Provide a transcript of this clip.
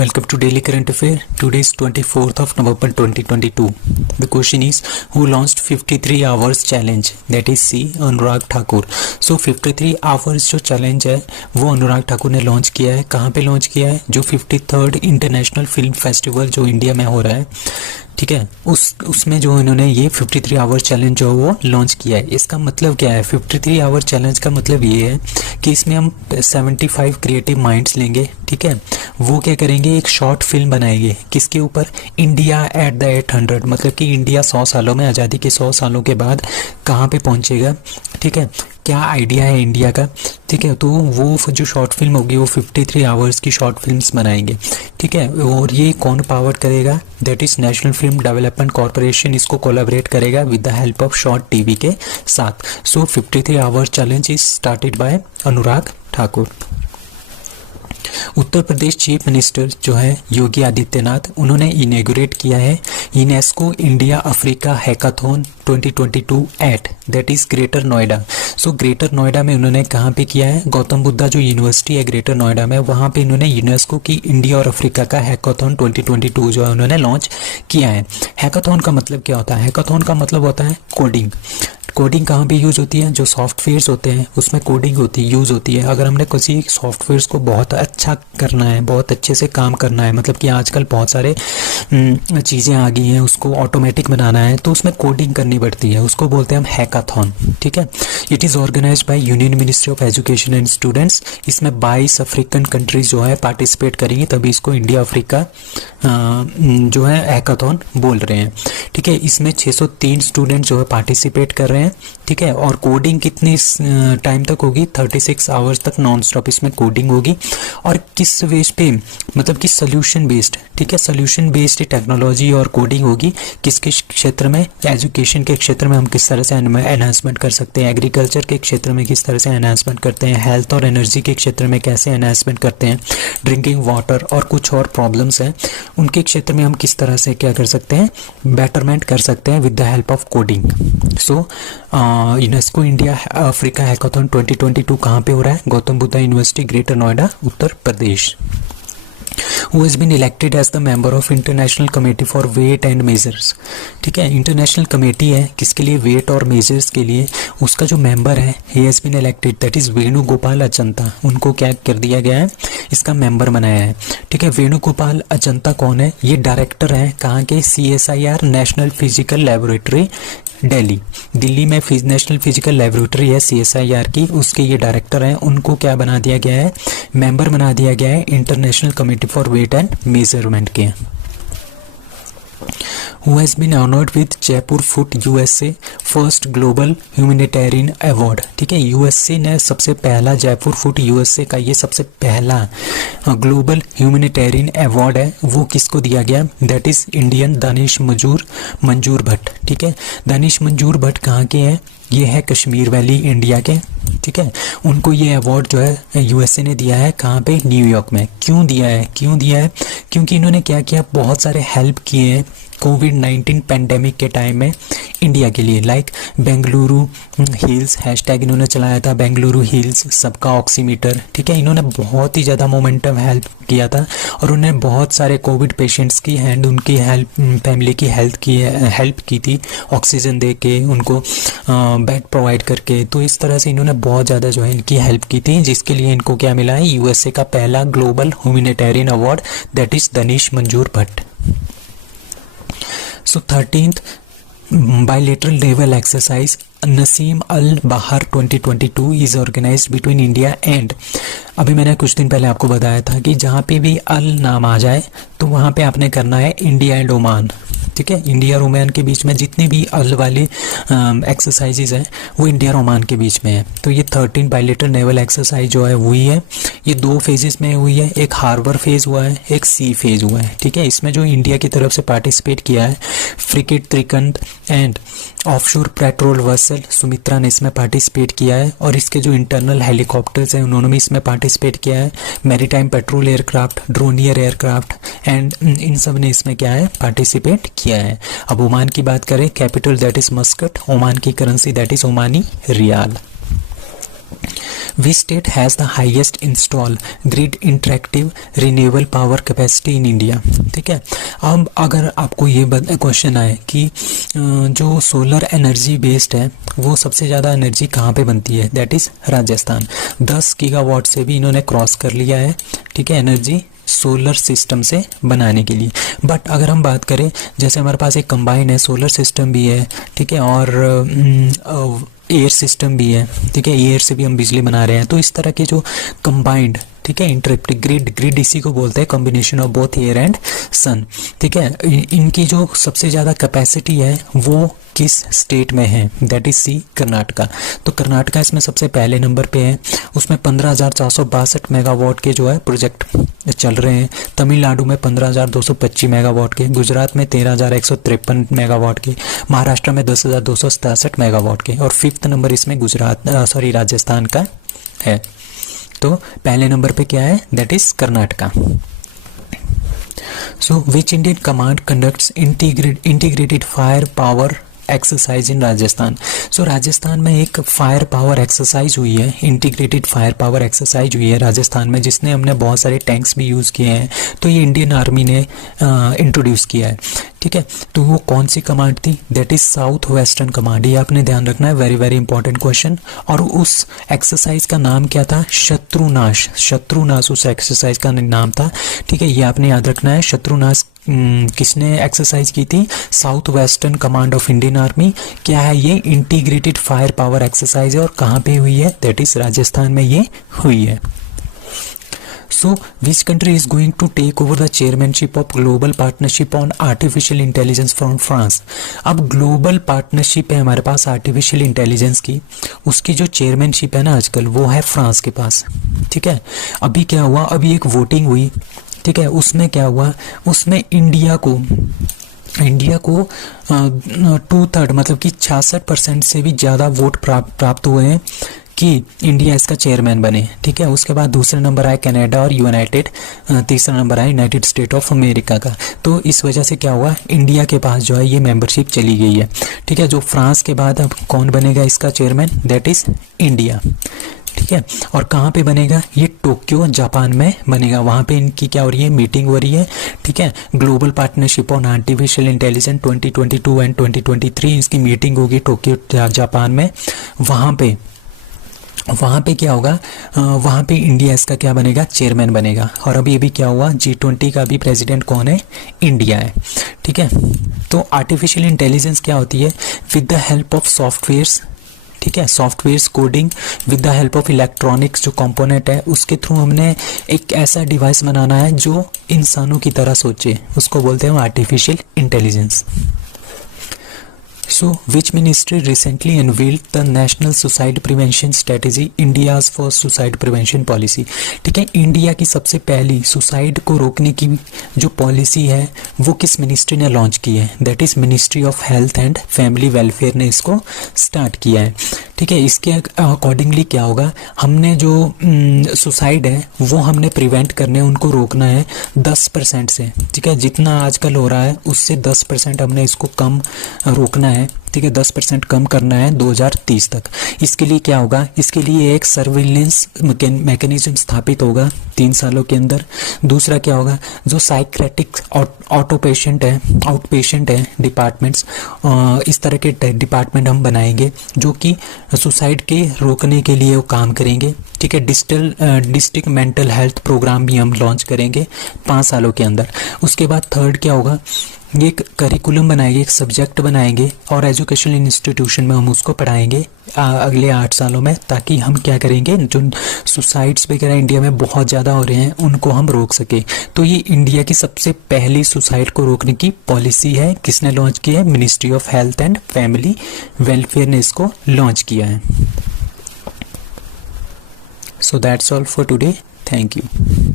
Welcome to Daily Current Affair. Today is 24th of November 2022. The question is, who launched 53 hours challenge? That is C. Anurag Thakur. So 53 hours जो challenge है वो अनुराग ठाकुर ने launch किया है. कहाँ पे लॉन्च किया है? जो 53rd इंटरनेशनल फिल्म फेस्टिवल जो इंडिया में हो रहा है, ठीक है, उसमें जो इन्होंने ये 53 आवर चैलेंज जो वो लॉन्च किया है. इसका मतलब क्या है? 53 आवर चैलेंज का मतलब ये है कि इसमें हम 75 क्रिएटिव माइंड्स लेंगे, ठीक है, वो क्या करेंगे, एक शॉर्ट फिल्म बनाएंगे. किसके ऊपर? इंडिया एट द 800, मतलब कि इंडिया 100 सालों में, आज़ादी के 100 सालों के बाद कहाँ पे पहुँचेगा, ठीक है, क्या आइडिया है इंडिया का, ठीक है. तो वो जो शॉर्ट फिल्म होगी वो 53 आवर्स की शॉर्ट फिल्म्स बनाएंगे, ठीक है. और ये कौन पावर करेगा? That is National Film Development Corporation इसको कोलैबोरेट करेगा with the help of short TV के साथ. So 53 hour challenge is started by Anurag Thakur. Uttar Pradesh chief minister जो है योगी आदित्यनाथ, उन्होंने इनेगुरेट किया है UNESCO India Africa hackathon 2022 at that is Greater Noida. So Greater Noida में उन्होंने कहाँ पे किया है? गौतम बुद्धा जो यूनिवर्सिटी है ग्रेटर नोएडा में, वहाँ पे इन्होंने यूनेस्को की इंडिया और अफ्रीका का हैकाथॉन 2022 जो है उन्होंने लॉन्च किया है. हैकाथॉन का मतलब क्या होता है? हैकाथॉन का मतलब होता है कोडिंग. कोडिंग कहाँ पे यूज़ होती है? जो सॉफ्टवेयर्स होते हैं उसमें कोडिंग होती है, यूज़ होती है. अगर हमने किसी सॉफ्टवेयर्स को बहुत अच्छा करना है, बहुत अच्छे से काम करना है, मतलब कि आजकल बहुत सारे चीज़ें आ गई हैं, उसको ऑटोमेटिक बनाना है, तो उसमें कोडिंग करनी पड़ती है. उसको बोलते हैं हम हैकाथॉन, ठीक है. It is organised by union ministry of education and students. इसमें 22 अफ्रीकन कंट्रीज जो है पार्टिसिपेट करेंगी, तभी इसको इंडिया अफ्रीका जो है हैकाथॉन बोल रहे हैं, ठीक है. इसमें 603 स्टूडेंट जो है पार्टिसिपेट कर रहे हैं, ठीक है. और कोडिंग कितनी टाइम तक होगी? 36 आवर्स तक नॉन स्टॉप इसमें कोडिंग होगी. और किस बेस पे? मतलब कि सोल्यूशन बेस्ड, ठीक है, सोल्यूशन बेस्ड टेक्नोलॉजी और कोडिंग होगी. किसके क्षेत्र में? एजुकेशन के क्षेत्र में हम किस तरह से एनहांसमेंट कर सकते हैं, एग्रीकल्चर के क्षेत्र में किस तरह से एनहांसमेंट करते हैं, हेल्थ और एनर्जी के क्षेत्र में कैसे एनहांसमेंट करते हैं, ड्रिंकिंग वाटर और कुछ और प्रॉब्लम्स हैं उनके क्षेत्र में हम किस तरह से क्या कर सकते हैं, बेटरमेंट कर सकते हैं with the help of coding. So UNESCO India Africa hackathon 2022 कहाँ पे हो रहा है? Gautam Buddha university greater Noida Uttar Pradesh. Who has been elected as the member of International Committee for Weight and Measures, ठीक है. इंटरनेशनल कमेटी है किसके लिए? वेट और मेजर्स के लिए. उसका जो मेंबर है he has been elected, that is Venugopal Achanta. उनको क्या कर दिया गया है? इसका मेंबर बनाया है, ठीक है. वेणुगोपाल अचंता कौन है? ये डायरेक्टर है कहाँ के? CSIR national physical laboratory Delhi में नेशनल फिजिकल लेबोरेटरी है CSIR की, उसके ये डायरेक्टर हैं. उनको क्या बना दिया गया है? मेंबर बना दिया गया है international committee for wait and measurement के. Who has been honored with Jaipur foot USA first global humanitarian award, ठीक है. USA ने सबसे पहला जयपुर फुट USA का ये सबसे पहला ग्लोबल ह्यूमैनिटेरियन अवार्ड है, वो किसको दिया गया? दैट इज इंडियन दानिश मंजूर भट्ट, ठीक है. दानिश मंजूर भट्ट कहाँ के हैं? ये है कश्मीर वैली इंडिया के, ठीक है. उनको ये अवार्ड जो है USA ने दिया है. कहाँ पे? न्यूयॉर्क में. क्यों दिया है? क्योंकि इन्होंने क्या किया, बहुत सारे हेल्प किए हैं कोविड-19 पैंडेमिक के टाइम में इंडिया के लिए. लाइक बेंगलुरु हील्स हैशटैग इन्होंने चलाया था, बेंगलुरु हील्स सबका ऑक्सीमीटर, ठीक है. इन्होंने बहुत ही ज़्यादा मोमेंटम हेल्प किया था और उन्होंने बहुत सारे कोविड पेशेंट्स की एंड उनकी फैमिली की हेल्प की थी, ऑक्सीजन दे के, उनको बेड प्रोवाइड करके. तो इस तरह से इन्होंने बहुत ज़्यादा जो है इनकी हेल्प की थी, जिसके लिए इनको क्या मिला है? USA का पहला global humanitarian award, that is Danish मंजूर Bhatt. So 13th bilateral naval exercise Naseem Al Bahar 2022 is organised between India and. अभी मैंने कुछ दिन पहले आपको बताया था कि जहाँ पे भी अल नाम आ जाए तो वहाँ पे आपने करना है इंडिया एंड ओमान, ठीक है. इंडिया और ओमान के बीच में जितनी भी अल वाली एक्सरसाइजेज हैं वो इंडिया और ओमान के बीच में है. तो ये 13 बायलेटरल नेवल एक्सरसाइज जो है हुई है, ये 2 फेजेस में हुई है. एक हार्बर फेज हुआ है, एक सी फेज हुआ है, ठीक है. इसमें जो इंडिया की तरफ से पार्टिसिपेट किया है, frigate Trikand and offshore patrol vessel Sumitra ने इसमें पार्टिसिपेट किया है. और इसके जो इंटरनल हेलीकॉप्टर्स हैं उन्होंने भी इसमें पार्टिसिपेट किया है. Maritime patrol aircraft, Dornier aircraft and इन सब ने इसमें क्या है? पार्टिसिपेट किया है. अब ओमान की बात करें, capital that is Muscat, Oman की currency that is Omani riyal. Which state has the highest install grid interactive renewable power capacity in India? ठीक है, अब अगर आपको ये क्वेश्चन आए कि जो सोलर एनर्जी बेस्ड है वो सबसे ज़्यादा एनर्जी कहाँ पे बनती है, दैट इज़ राजस्थान। 10 गीगावाट से भी इन्होंने क्रॉस कर लिया है, ठीक है, एनर्जी सोलर सिस्टम से बनाने के लिए। बट अगर हम बात करें, जैसे हमारे पास एक कंबाइन है, सोलर सिस्टम भी है, ठीक है, और एयर सिस्टम भी है, ठीक है, एयर से भी हम बिजली बना रहे हैं। तो इस तरह के जो कंबाइंड, ठीक है, इंटरप्ट ग्रिड इसी को बोलते हैं, combination of both air and sun, ठीक है, इनकी जो सबसे ज़्यादा कैपेसिटी है वो किस स्टेट में है, दैट इज सी कर्नाटका। तो कर्नाटका इसमें सबसे पहले नंबर पे है, उसमें 15,462 मेगावाट के जो है प्रोजेक्ट चल रहे हैं। तमिलनाडु में 15,225 मेगावाट के, गुजरात में 13,153 मेगावाट के, महाराष्ट्र में 10,267 मेगावाट के, और 5th नंबर इसमें राजस्थान का है। तो पहले नंबर पे क्या है, that is Karnataka. So which Indian command conducts integrated fire power exercise in Rajasthan? So Rajasthan में एक फायर पावर एक्सरसाइज हुई है, इंटीग्रेटेड फायर पावर एक्सरसाइज हुई है राजस्थान में, जिसने हमने बहुत सारे टैंक्स भी यूज़ किए हैं। तो ये इंडियन आर्मी ने इंट्रोड्यूस किया है, ठीक है। तो वो कौन सी कमांड थी, that is south western command. ये आपने ध्यान रखना है, वेरी वेरी इंपॉर्टेंट क्वेश्चन। और उस एक्सरसाइज का नाम क्या था, शत्रुनाश उस एक्सरसाइज का नाम था, ठीक है, ये आपने याद रखना है। शत्रुनाश किसने एक्सरसाइज की थी, south western command of Indian army. क्या है ये, इंटीग्रेटेड फायर पावर एक्सरसाइज है, और कहाँ पे हुई है, दैट इज राजस्थान में ये हुई है। So, which country is going to take over the chairmanship of global partnership on artificial intelligence from France? अब ग्लोबल पार्टनरशिप है हमारे पास आर्टिफिशियल इंटेलिजेंस की, उसकी जो चेयरमैनशिप है ना आजकल, वो है फ्रांस के पास, ठीक है। अभी क्या हुआ, अभी एक वोटिंग हुई, ठीक है, उसमें क्या हुआ, उसमें इंडिया को 2/3 मतलब कि 66% से भी ज़्यादा वोट प्राप्त हुए हैं कि इंडिया इसका चेयरमैन बने, ठीक है। उसके बाद दूसरे नंबर आए कनाडा और तीसरा नंबर आया यूनाइटेड स्टेट ऑफ अमेरिका का। तो इस वजह से क्या हुआ, इंडिया के पास जो है ये मेंबरशिप चली गई है, ठीक है। जो फ्रांस के बाद अब कौन बनेगा इसका चेयरमैन, दैट इज इंडिया, ठीक है। और कहाँ पे बनेगा, ये टोक्यो जापान में बनेगा। वहाँ पे इनकी क्या हो रही है, मीटिंग हो रही है, ठीक है। Global partnership on artificial intelligence 2022 and 2023 इसकी मीटिंग होगी टोक्यो जापान में। वहाँ पे क्या होगा, वहाँ पे इंडिया इसका क्या बनेगा, चेयरमैन बनेगा। और अभी अभी क्या हुआ, G20 का भी प्रेसिडेंट कौन है, इंडिया है, ठीक है। तो आर्टिफिशियल इंटेलिजेंस क्या होती है, with the help of softwares, ठीक है, softwares coding with the help of electronics जो कंपोनेंट है, उसके थ्रू हमने एक ऐसा डिवाइस बनाना है जो इंसानों की तरह सोचे, उसको बोलते हैं artificial intelligence. So, which ministry recently unveiled the National Suicide Prevention Strategy, India's first suicide prevention policy? ठीक है, इंडिया की सबसे पहली सुसाइड को रोकने की जो पॉलिसी है वो किस मिनिस्ट्री ने लॉन्च की है, that is ministry of health and family welfare ने इसको स्टार्ट किया है, ठीक है। इसके अकॉर्डिंगली क्या होगा, हमने जो सुसाइड है वो हमने प्रिवेंट करने, उनको रोकना है 10% से, ठीक है। जितना आजकल हो रहा है उससे 10% हमने इसको कम रोकना है, ठीक है, 10% कम करना है 2030 तक। इसके लिए क्या होगा, इसके लिए एक सर्विलेंस मैकेनिज्म स्थापित होगा 3 सालों के अंदर। दूसरा क्या होगा, जो साइक्रेटिक आउट पेशेंट है डिपार्टमेंट्स, इस तरह के डिपार्टमेंट हम बनाएंगे जो कि सुसाइड के रोकने के लिए वो काम करेंगे, ठीक है। डिस्ट्रिक्ट मेंटल हेल्थ प्रोग्राम भी हम लॉन्च करेंगे 5 सालों के अंदर। उसके बाद थर्ड क्या होगा, ये एक करिकुलम बनाएंगे, एक सब्जेक्ट बनाएंगे और एजुकेशनल इंस्टीट्यूशन में हम उसको पढ़ाएंगे अगले 8 सालों में, ताकि हम क्या करेंगे, जो सुसाइड्स वगैरह इंडिया में बहुत ज़्यादा हो रहे हैं उनको हम रोक सके। तो ये इंडिया की सबसे पहली सुसाइड को रोकने की पॉलिसी है, किसने लॉन्च की है, ministry of health and family welfare ने इसको लॉन्च किया है। So that's all for today, thank you.